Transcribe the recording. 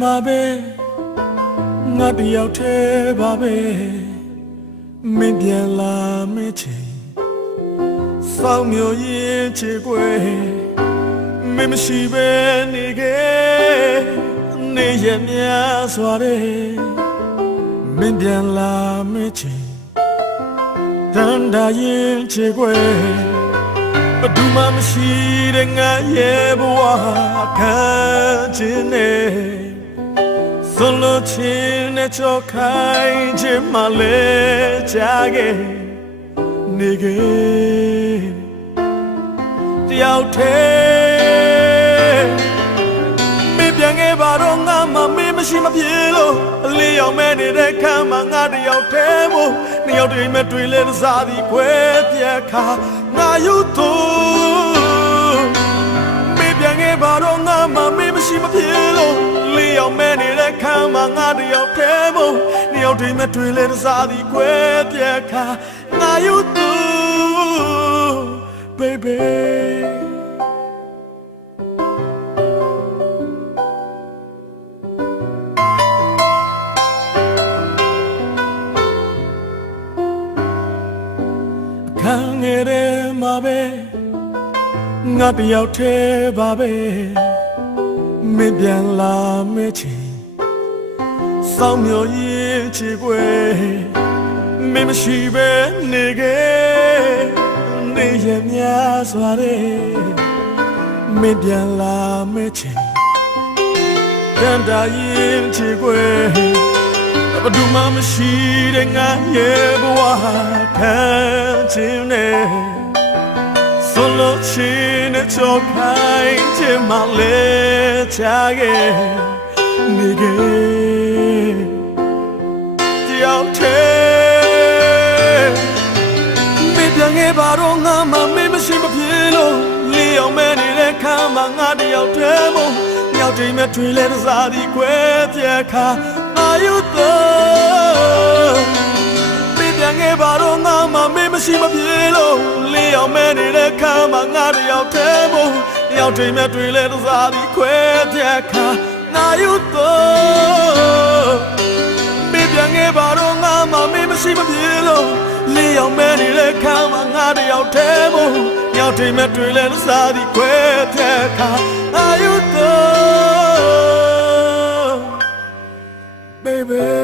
မှာပဲငါတယောက်တည်းပါပဲမင်းပြန်လာမင်းချင်စောင်းမျိုးရင်ချေကွယ်မင်းမရှိပဲနေခဲ့နေရမြစွာတဲ့မင်းပြန်လာမင်းချင်တန်တာရင်ချေကွယ် ဘယ်သူမှမရှိတဲ့ငါရဲ့ဘဝခံခြင်းနဲ့ဆိုလိုချင်တဲ့ချောခိုင်းခြင်းမလဲကြခဲ့နေခဲ့တယောက်တည်းမင်းပြန်ခဲ့ပါတော့ငါမှမင်းမရှိမပြေလို့အလေးရောက်မဲ့နေတဲ့ခံမှာငါတယောက်တည်းမို့နှစ်ယောက်တည်းမဲ့တွေ့လဲစားသည်ခွဲပြက်ခါငါယူ ခံမှာငါတယောက်တည်းမို့နှစ်ယောက်တည်းမဲ့တွေ့လဲစားသည်ခွဲပြက်ခါငါယူသူ baby ခံငယ်တယ်မှာပဲငါတယောက်တည်းပါပဲမင်းပြန်လာမဲချင် စောင်းမျိုးရင်ချေကွယ်မင်းမရှိပဲနေခဲ့နေရမြစွာတဲ့မင်းပြန်လာမဲချင်တန်တာရင်ချေကွယ်ဘယ်သူမှမရှိတဲ့ငါရဲ့ဘဝခံခြင်းနဲ့ဆိုလိုချင်တဲ့ချောခိုင်းခြင်းမလဲချခဲ့ နေခဲ့တယောက်တည်းမင်းပြန်ခဲ့ပါတော့ငါမှမင်းမရှိမပြေလို့လေးအောင်မဲနေတဲ့ခါမှာငါတယောက်တည်းမို့မြောက်တိမ်မဲ့ထွေလဲတစားဒီခွဲပြက်ခါအာယုတော်မင်းပြန်ခဲ့ပါတော့ငါမှမင်းမရှိမပြေလို့လေးအောင်မဲနေတဲ့ခါမှာငါတယောက်တည်းမို့မြောက်တိမ်မဲ့ထွေလဲတစားဒီခွဲပြက်ခါ အာယုတော်မေးပြန်ခဲ့ပါတော့ငါမှမေးမရှိမပြေလို့လေးယောက်မဲနေတဲ့ခါမှာငါတယောက်တည်းမို့ညောင်ထိမ်မဲ့တွေ့လဲစားသည်ခွဲထက်ခါအာယုတော် baby